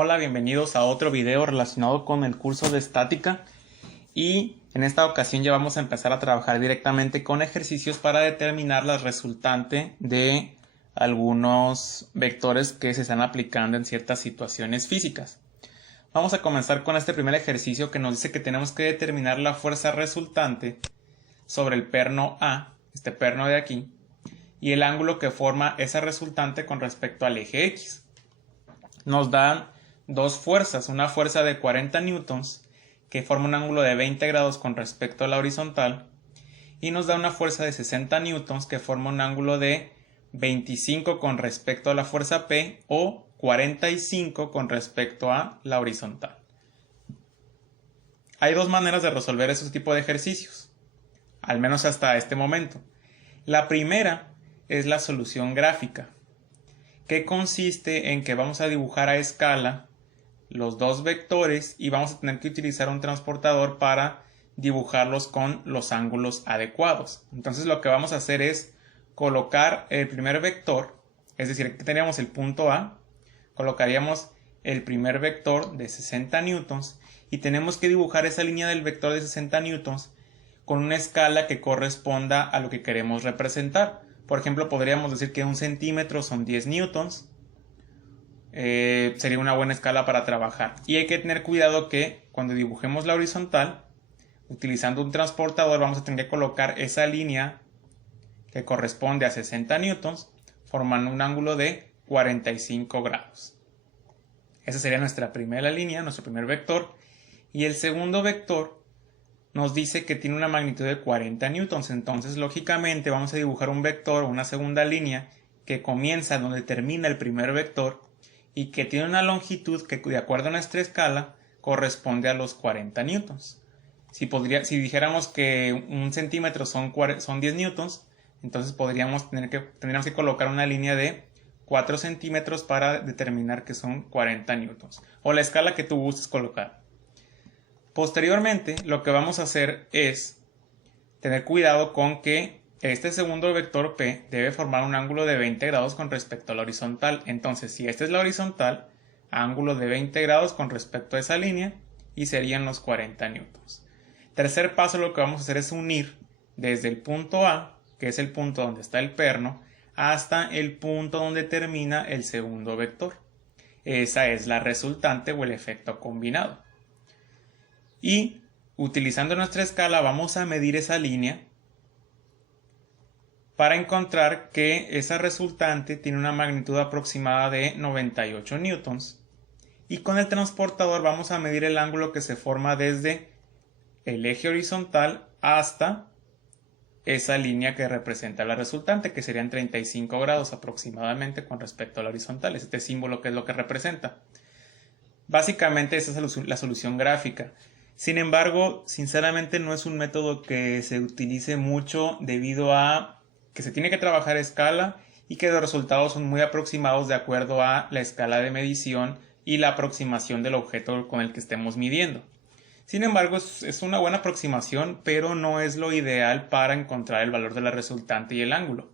Hola, bienvenidos a otro video relacionado con el curso de estática y en esta ocasión ya vamos a empezar a trabajar directamente con ejercicios para determinar la resultante de algunos vectores que se están aplicando en ciertas situaciones físicas. Vamos a comenzar con este primer ejercicio que nos dice que tenemos que determinar la fuerza resultante sobre el perno A, este perno de aquí, y el ángulo que forma esa resultante con respecto al eje X. Nos dan dos fuerzas, una fuerza de 40 newtons que forma un ángulo de 20 grados con respecto a la horizontal y nos da una fuerza de 60 newtons que forma un ángulo de 25 con respecto a la fuerza P o 45 con respecto a la horizontal. Hay dos maneras de resolver esos tipos de ejercicios, al menos hasta este momento. La primera es la solución gráfica, que consiste en que vamos a dibujar a escala los dos vectores y vamos a tener que utilizar un transportador para dibujarlos con los ángulos adecuados. Entonces lo que vamos a hacer es colocar el primer vector, es decir, aquí teníamos el punto A, colocaríamos el primer vector de 60 newtons y tenemos que dibujar esa línea del vector de 60 newtons con una escala que corresponda a lo que queremos representar. Por ejemplo, podríamos decir que un centímetro son 10 newtons. Sería una buena escala para trabajar. Y hay que tener cuidado que cuando dibujemos la horizontal, utilizando un transportador, vamos a tener que colocar esa línea que corresponde a 60 newtons, formando un ángulo de 45 grados. Esa sería nuestra primera línea, nuestro primer vector. Y el segundo vector nos dice que tiene una magnitud de 40 newtons, entonces lógicamente vamos a dibujar un vector o una segunda línea que comienza donde termina el primer vector y que tiene una longitud que de acuerdo a nuestra escala corresponde a los 40 newtons. Si dijéramos que un centímetro son 10 newtons, entonces tendríamos que colocar una línea de 4 centímetros para determinar que son 40 newtons, o la escala que tú gustes colocar. Posteriormente, lo que vamos a hacer es tener cuidado con que este segundo vector P debe formar un ángulo de 20 grados con respecto a la horizontal. Entonces, si esta es la horizontal, ángulo de 20 grados con respecto a esa línea y serían los 40 newtons. Tercer paso, lo que vamos a hacer es unir desde el punto A, que es el punto donde está el perno, hasta el punto donde termina el segundo vector. Esa es la resultante o el efecto combinado. Y utilizando nuestra escala vamos a medir esa línea para encontrar que esa resultante tiene una magnitud aproximada de 98 newtons. Y con el transportador vamos a medir el ángulo que se forma desde el eje horizontal hasta esa línea que representa la resultante, que serían 35 grados aproximadamente con respecto a la horizontal. Este símbolo que es lo que representa. Básicamente esa es la solución gráfica. Sin embargo, sinceramente no es un método que se utilice mucho debido a que se tiene que trabajar a escala y que los resultados son muy aproximados de acuerdo a la escala de medición y la aproximación del objeto con el que estemos midiendo. Sin embargo, es una buena aproximación, pero no es lo ideal para encontrar el valor de la resultante y el ángulo.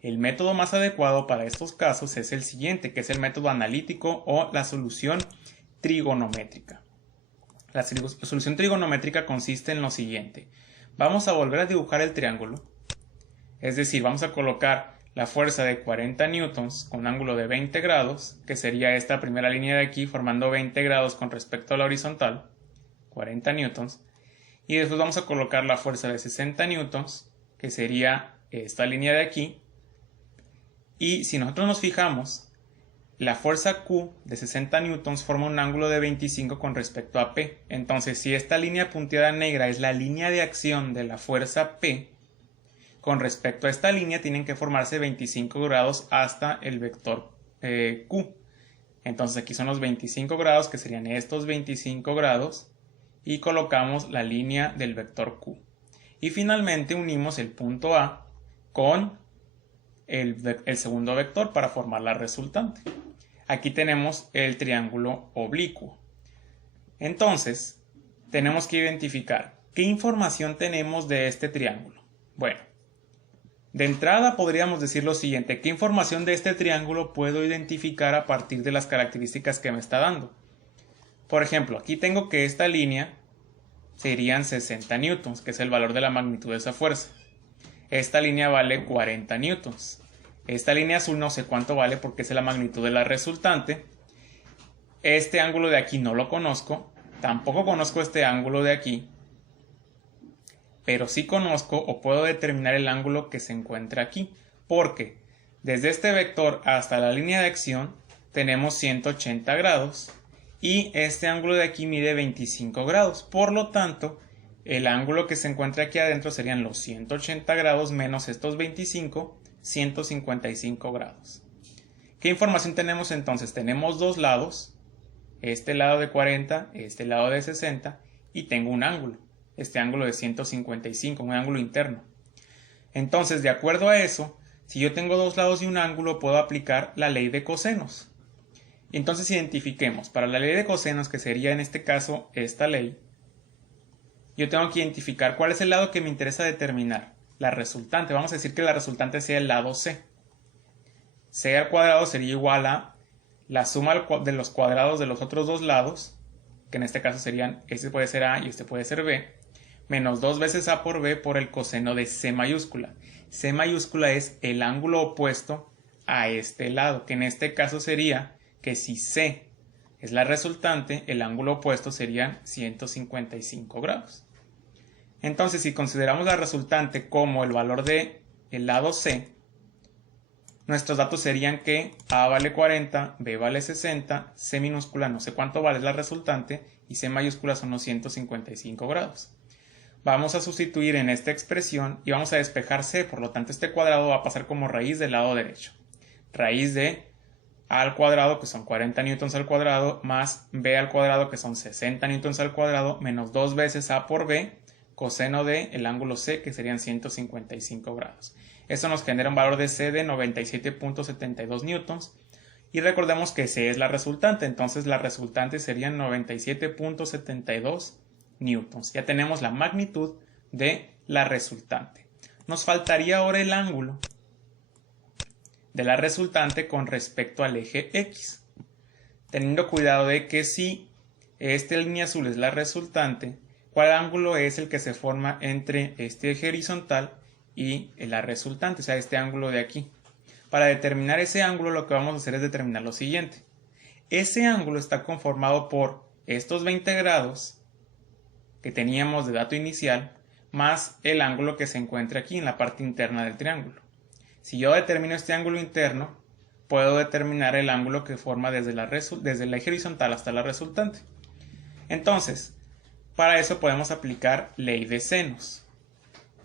El método más adecuado para estos casos es el siguiente, que es el método analítico o la solución trigonométrica. La solución trigonométrica consiste en lo siguiente. Vamos a volver a dibujar el triángulo. Es decir, vamos a colocar la fuerza de 40 newtons con ángulo de 20 grados, que sería esta primera línea de aquí, formando 20 grados con respecto a la horizontal, 40 newtons. Y después vamos a colocar la fuerza de 60 newtons, que sería esta línea de aquí. Y si nosotros nos fijamos, la fuerza Q de 60 newtons forma un ángulo de 25 con respecto a P. Entonces, si esta línea punteada negra es la línea de acción de la fuerza P, con respecto a esta línea tienen que formarse 25 grados hasta el vector Q. Entonces aquí son los 25 grados, que serían estos 25 grados, y colocamos la línea del vector Q. Y finalmente unimos el punto A con el segundo vector para formar la resultante. Aquí tenemos el triángulo oblicuo. Entonces, tenemos que identificar qué información tenemos de este triángulo. Bueno, de entrada podríamos decir lo siguiente: ¿qué información de este triángulo puedo identificar a partir de las características que me está dando? Por ejemplo, aquí tengo que esta línea serían 60 newtons, que es el valor de la magnitud de esa fuerza. Esta línea vale 40 newtons. Esta línea azul no sé cuánto vale porque es la magnitud de la resultante. Este ángulo de aquí no lo conozco, tampoco conozco este ángulo de aquí, pero sí conozco o puedo determinar el ángulo que se encuentra aquí, porque desde este vector hasta la línea de acción tenemos 180 grados y este ángulo de aquí mide 25 grados. Por lo tanto, el ángulo que se encuentra aquí adentro serían los 180 grados menos estos 25, 155 grados. ¿Qué información tenemos entonces? Tenemos dos lados, este lado de 40, este lado de 60, y tengo un ángulo, este ángulo de 155, un ángulo interno. Entonces, de acuerdo a eso, si yo tengo dos lados y un ángulo, puedo aplicar la ley de cosenos. Entonces identifiquemos, para la ley de cosenos, que sería en este caso esta ley, yo tengo que identificar cuál es el lado que me interesa determinar, la resultante. Vamos a decir que la resultante sea el lado C. C al cuadrado sería igual a la suma de los cuadrados de los otros dos lados, que en este caso serían, este puede ser A y este puede ser B, menos 2 veces A por B por el coseno de C mayúscula. C mayúscula es el ángulo opuesto a este lado, que en este caso sería que si C es la resultante, el ángulo opuesto serían 155 grados. Entonces, si consideramos la resultante como el valor del lado C, nuestros datos serían que A vale 40, B vale 60, C minúscula no sé cuánto vale la resultante y C mayúscula son los 155 grados. Vamos a sustituir en esta expresión y vamos a despejar C, por lo tanto este cuadrado va a pasar como raíz del lado derecho. Raíz de A al cuadrado, que son 40 newtons al cuadrado, más B al cuadrado, que son 60 newtons al cuadrado, menos 2 veces A por B, coseno de el ángulo C, que serían 155 grados. Esto nos genera un valor de C de 97.72 newtons. Y recordemos que C es la resultante, entonces la resultante serían 97.72 newtons. Ya tenemos la magnitud de la resultante. Nos faltaría ahora el ángulo de la resultante con respecto al eje X. Teniendo cuidado de que si esta línea azul es la resultante, ¿cuál ángulo es el que se forma entre este eje horizontal y la resultante? O sea, este ángulo de aquí. Para determinar ese ángulo lo que vamos a hacer es determinar lo siguiente. Ese ángulo está conformado por estos 20 grados que teníamos de dato inicial más el ángulo que se encuentra aquí en la parte interna del triángulo. Si yo determino este ángulo interno, puedo determinar el ángulo que forma desde el eje horizontal hasta la resultante. Entonces, para eso podemos aplicar ley de senos.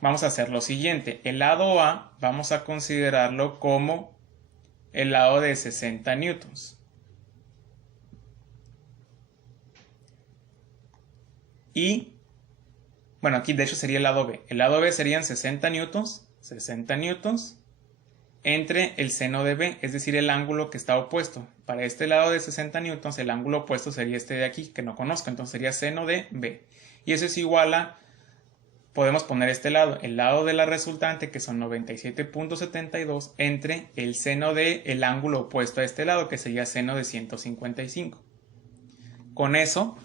Vamos a hacer lo siguiente. El lado A vamos a considerarlo como el lado de 60 newtons. Y, bueno, aquí de hecho sería el lado B. El lado B serían 60 newtons entre el seno de B, es decir, el ángulo que está opuesto. Para este lado de 60 newtons, el ángulo opuesto sería este de aquí, que no conozco, entonces sería seno de B. Y eso es igual a, podemos poner este lado, el lado de la resultante, que son 97.72, entre el seno de el ángulo opuesto a este lado, que sería seno de 155. Con eso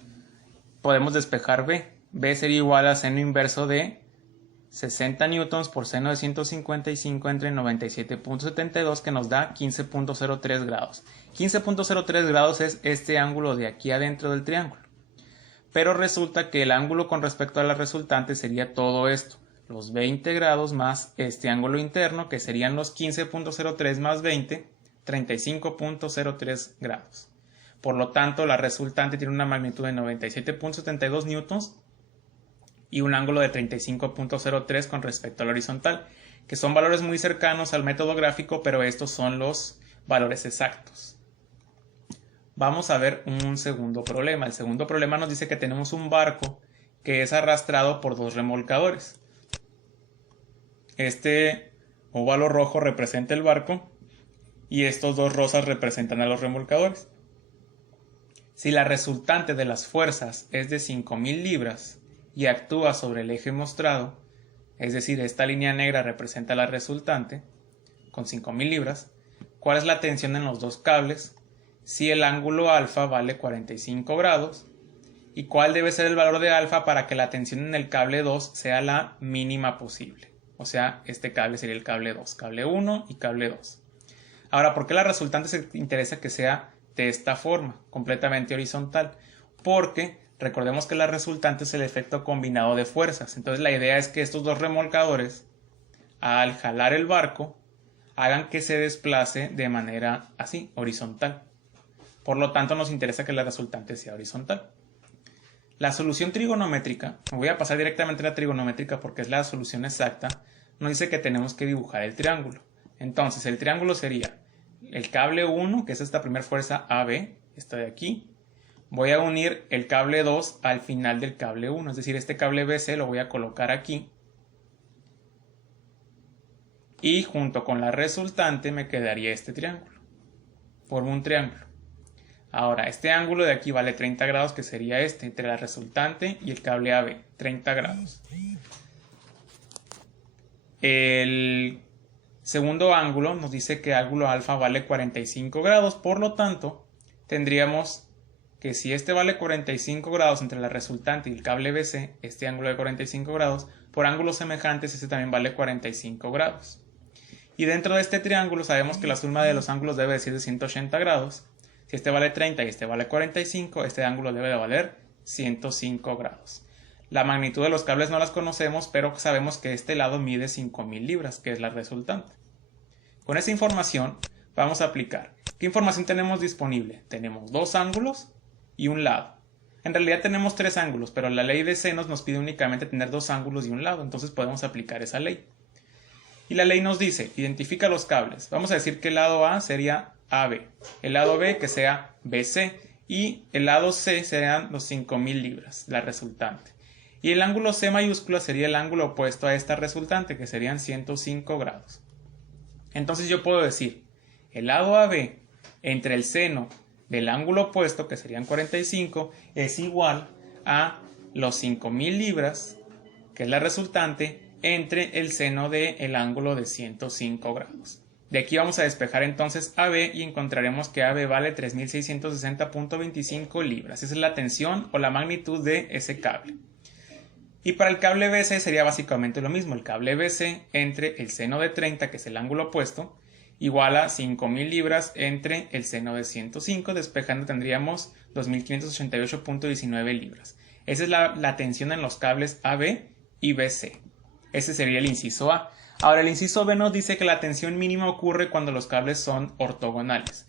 podemos despejar B. B sería igual a seno inverso de 60 newtons por seno de 155 entre 97.72, que nos da 15.03 grados. 15.03 grados es este ángulo de aquí adentro del triángulo. Pero resulta que el ángulo con respecto a la resultante sería todo esto, los 20 grados más este ángulo interno, que serían los 15.03 más 20, 35.03 grados. Por lo tanto, la resultante tiene una magnitud de 97.72 newtons y un ángulo de 35.03 con respecto al horizontal, que son valores muy cercanos al método gráfico, pero estos son los valores exactos. Vamos a ver un segundo problema. El segundo problema nos dice que tenemos un barco que es arrastrado por dos remolcadores. Este óvalo rojo representa el barco y estos dos rosas representan a los remolcadores. Si la resultante de las fuerzas es de 5.000 libras y actúa sobre el eje mostrado, es decir, esta línea negra representa la resultante con 5.000 libras, ¿cuál es la tensión en los dos cables si el ángulo alfa vale 45 grados y cuál debe ser el valor de alfa para que la tensión en el cable 2 sea la mínima posible. O sea, este cable sería el cable 2, cable 1 y cable 2. Ahora, ¿por qué la resultante se interesa que sea de esta forma, completamente horizontal? Porque recordemos que la resultante es el efecto combinado de fuerzas. Entonces la idea es que estos dos remolcadores, al jalar el barco, hagan que se desplace de manera así, horizontal. Por lo tanto, nos interesa que la resultante sea horizontal. La solución trigonométrica, me voy a pasar directamente a la trigonométrica porque es la solución exacta, nos dice que tenemos que dibujar el triángulo. Entonces, el triángulo sería el cable 1, que es esta primera fuerza AB, esta de aquí. Voy a unir el cable 2 al final del cable 1, es decir, este cable BC lo voy a colocar aquí. Y junto con la resultante me quedaría este triángulo. Formo un triángulo. Ahora, este ángulo de aquí vale 30 grados, que sería este, entre la resultante y el cable AB, 30 grados. El segundo ángulo nos dice que ángulo alfa vale 45 grados, por lo tanto, tendríamos que si este vale 45 grados entre la resultante y el cable BC, este ángulo de 45 grados, por ángulos semejantes este también vale 45 grados. Y dentro de este triángulo sabemos que la suma de los ángulos debe ser de 180 grados. Si este vale 30 y este vale 45, este ángulo debe de valer 105 grados. La magnitud de los cables no las conocemos, pero sabemos que este lado mide 5000 libras, que es la resultante. Con esa información vamos a aplicar. ¿Qué información tenemos disponible? Tenemos dos ángulos y un lado. En realidad tenemos tres ángulos, pero la ley de senos nos pide únicamente tener dos ángulos y un lado, entonces podemos aplicar esa ley. Y la ley nos dice, identifica los cables. Vamos a decir que el lado A sería AB, el lado B que sea BC y el lado C serían los 5000 libras, la resultante. Y el ángulo C mayúscula sería el ángulo opuesto a esta resultante, que serían 105 grados. Entonces yo puedo decir, el lado AB entre el seno del ángulo opuesto, que serían 45, es igual a los 5000 libras, que es la resultante, entre el seno del ángulo de 105 grados. De aquí vamos a despejar entonces AB y encontraremos que AB vale 3660.25 libras. Esa es la tensión o la magnitud de ese cable. Y para el cable BC sería básicamente lo mismo. El cable BC entre el seno de 30, que es el ángulo opuesto, igual a 5000 libras entre el seno de 105. Despejando tendríamos 2588.19 libras. Esa es la tensión en los cables AB y BC. Ese sería el inciso A. Ahora, el inciso B nos dice que la tensión mínima ocurre cuando los cables son ortogonales.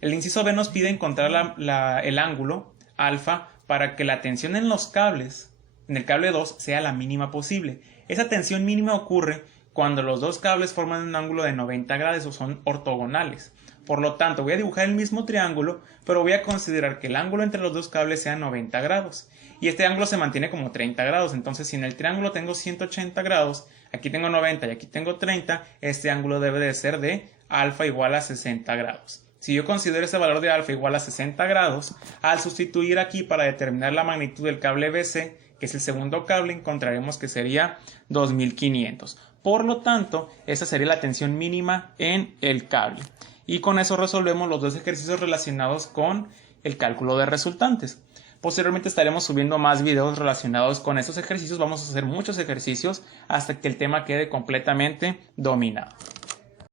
El inciso B nos pide encontrar el ángulo alfa para que la tensión en los cables, en el cable 2, sea la mínima posible. Esa tensión mínima ocurre cuando los dos cables forman un ángulo de 90 grados o son ortogonales. Por lo tanto, voy a dibujar el mismo triángulo, pero voy a considerar que el ángulo entre los dos cables sea 90 grados. Y este ángulo se mantiene como 30 grados. Entonces, si en el triángulo tengo 180 grados, aquí tengo 90 y aquí tengo 30, este ángulo debe de ser de alfa igual a 60 grados. Si yo considero ese valor de alfa igual a 60 grados, al sustituir aquí para determinar la magnitud del cable BC, que es el segundo cable, encontraremos que sería 2500. Por lo tanto, esa sería la tensión mínima en el cable. Y con eso resolvemos los dos ejercicios relacionados con el cálculo de resultantes. Posteriormente estaremos subiendo más videos relacionados con estos ejercicios. Vamos a hacer muchos ejercicios hasta que el tema quede completamente dominado.